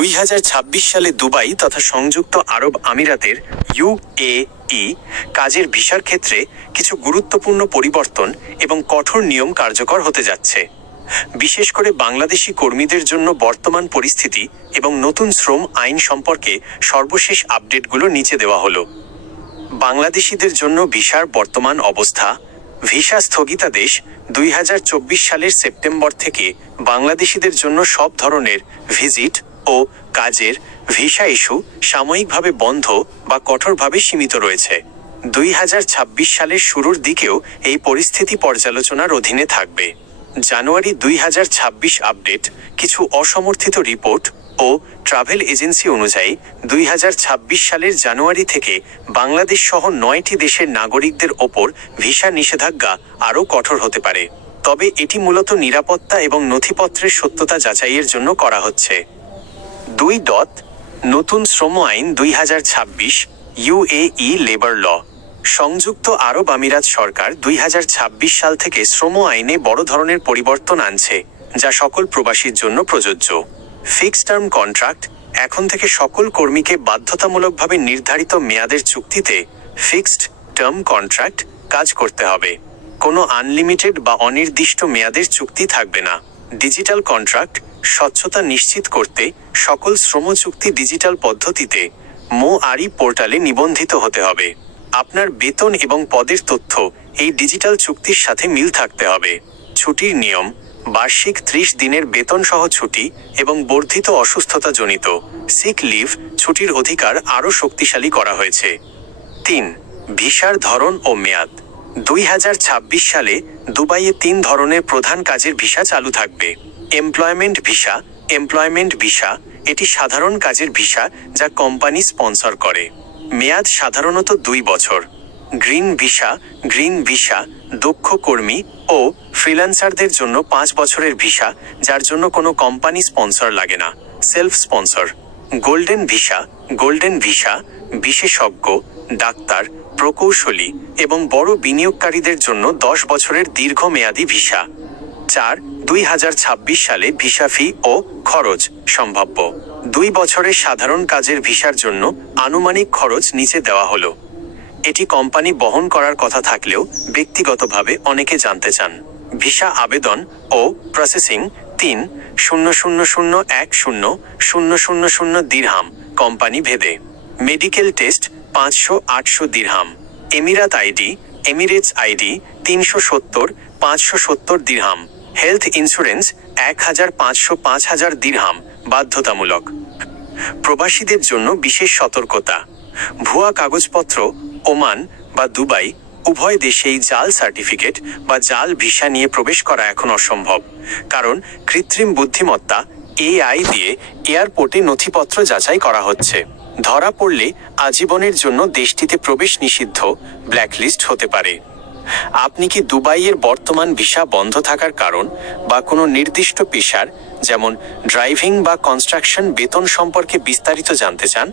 দুই হাজার ছাব্বিশ সালে দুবাই তথা সংযুক্ত আরব আমিরাতের ইউএই কাজের ভিসার ক্ষেত্রে কিছু গুরুত্বপূর্ণ পরিবর্তন এবং কঠোর নিয়ম কার্যকর হতে যাচ্ছে। বিশেষ করে বাংলাদেশি কর্মীদের জন্য বর্তমান পরিস্থিতি এবং নতুন শ্রম আইন সম্পর্কে সর্বশেষ আপডেটগুলো নিচে দেওয়া হলো। বাংলাদেশিদের জন্য ভিসার বর্তমান অবস্থা, ভিসা স্থগিতাদেশ দুই হাজার চব্বিশ সালের সেপ্টেম্বর থেকে বাংলাদেশিদের জন্য সব ধরনের ভিজিট ও কাজের ভিসা ইস্যু সাময়িকভাবে বন্ধ বা কঠোরভাবে সীমিত রয়েছে। দুই হাজার ছাব্বিশ সালের শুরুর দিকেও এই পরিস্থিতি পর্যালোচনার অধীনে থাকবে। জানুয়ারি দুই হাজার ছাব্বিশ আপডেট, কিছু অসমর্থিত রিপোর্ট ও ট্রাভেল এজেন্সি অনুযায়ী দুই হাজার ছাব্বিশ সালের জানুয়ারি থেকে বাংলাদেশ সহ নয়টি দেশের নাগরিকদের ওপর ভিসা নিষেধাজ্ঞা আরও কঠোর হতে পারে। তবে এটি মূলত নিরাপত্তা এবং নথিপত্রের সত্যতা যাচাইয়ের জন্য করা হচ্ছে। দুই ডট নতুন শ্রম আইন দুই হাজার ছাব্বিশ ইউএই লেবার ল। সংযুক্ত আরব আমিরাত সরকার দুই হাজার ছাব্বিশ সাল থেকে শ্রম আইনে বড় ধরনের পরিবর্তন আনছে, যা সকল প্রবাসীর জন্য প্রযোজ্য। ফিক্সড টার্ম কন্ট্রাক্ট, এখন থেকে সকল কর্মীকে বাধ্যতামূলকভাবে নির্ধারিত মেয়াদের চুক্তিতে ফিক্সড টার্ম কন্ট্রাক্ট কাজ করতে হবে। কোনো আনলিমিটেড বা অনির্দিষ্ট মেয়াদের চুক্তি থাকবে না। ডিজিটাল কন্ট্রাক্ট স্বচ্ছতা নিশ্চিত করতে সকল শ্রম চুক্তি ডিজিটাল পদ্ধতিতে মো আরি পোর্টালে নিবন্ধিত হতে হবে। আপনার বেতন এবং পদের তথ্য এই ডিজিটাল চুক্তির সাথে মিল থাকতে হবে। ছুটির নিয়ম, বার্ষিক ত্রিশ দিনের বেতন সহ ছুটি এবং বর্ধিত অসুস্থতা জনিত সিক লিভ ছুটির অধিকার আরও শক্তিশালী করা হয়েছে। তিন, ভিসার ধরন ও মেয়াদ। দুই হাজার ছাব্বিশ সালে দুবাইয়ে তিন ধরনের প্রধান কাজের ভিসা চালু থাকবে। এমপ্লয়মেন্ট ভিসা এমপ্লয়মেন্ট ভিসা, এটি সাধারণ কাজের ভিসা যা কোম্পানি স্পন্সর করে। মেয়াদ সাধারণত দুই বছর। গ্রিন ভিসা গ্রিন ভিসা, দক্ষ কর্মী ও ফ্রিল্যান্সারদের জন্য পাঁচ বছরের ভিসা, যার জন্য কোনো কোম্পানি স্পন্সর লাগে না, self sponsor. Golden visa golden visa, বিশেষজ্ঞ, ডাক্তার, প্রকৌশলী এবং বড় বিনিয়োগকারীদের জন্য দশ বছরের দীর্ঘমেয়াদী ভিসা। চার, দুই হাজার ছাব্বিশ সালে ভিসা ফি ও খরচ সম্ভাব্য। দুই বছরের সাধারণ কাজের ভিসার জন্য আনুমানিক খরচ নিচে দেওয়া হলো। এটি কোম্পানি বহন করার কথা থাকলেও ব্যক্তিগতভাবে অনেকে জানতে চান। ভিসা আবেদন ও প্রসেসিং তিন, শূন্য শূন্য শূন্য, এক, শূন্য শূন্য শূন্য শূন্য দিরহাম, কোম্পানি ভেদে। মেডিকেল টেস্ট, পাঁচশো, আটশো দিরহাম। এমিরাত আইডি, এমিরেটস আইডি, তিনশো সত্তর, পাঁচশো সত্তর দিরহাম। হেলথ ইন্স্যুরেন্স, এক হাজার পাঁচশো পাঁচ হাজার দিরহাম, বাধ্যতামূলক। প্রবাসীদের জন্য বিশেষ সতর্কতা। ভুয়া কাগজপত্র, ওমান বা দুবাই উভয় দেশেই জাল সার্টিফিকেট বা জাল ভিসা নিয়ে প্রবেশ করা এখন অসম্ভব। কারণ কৃত্রিম বুদ্ধিমত্তা, এআই দিয়ে এয়ারপোর্টে নথিপত্র যাচাই করা হচ্ছে। ধরা পড়লে আজীবনের জন্য দেশটিতে প্রবেশ নিষিদ্ধ, ব্ল্যাকলিস্ট হতে পারে। আপনি কি দুবাইয়ের বর্তমান ভিসা বন্ধ থাকার কারণ বা কোনো নির্দিষ্ট পেশার, যেমন ড্রাইভিং বা কনস্ট্রাকশন বেতন সম্পর্কে বিস্তারিত জানতে চান?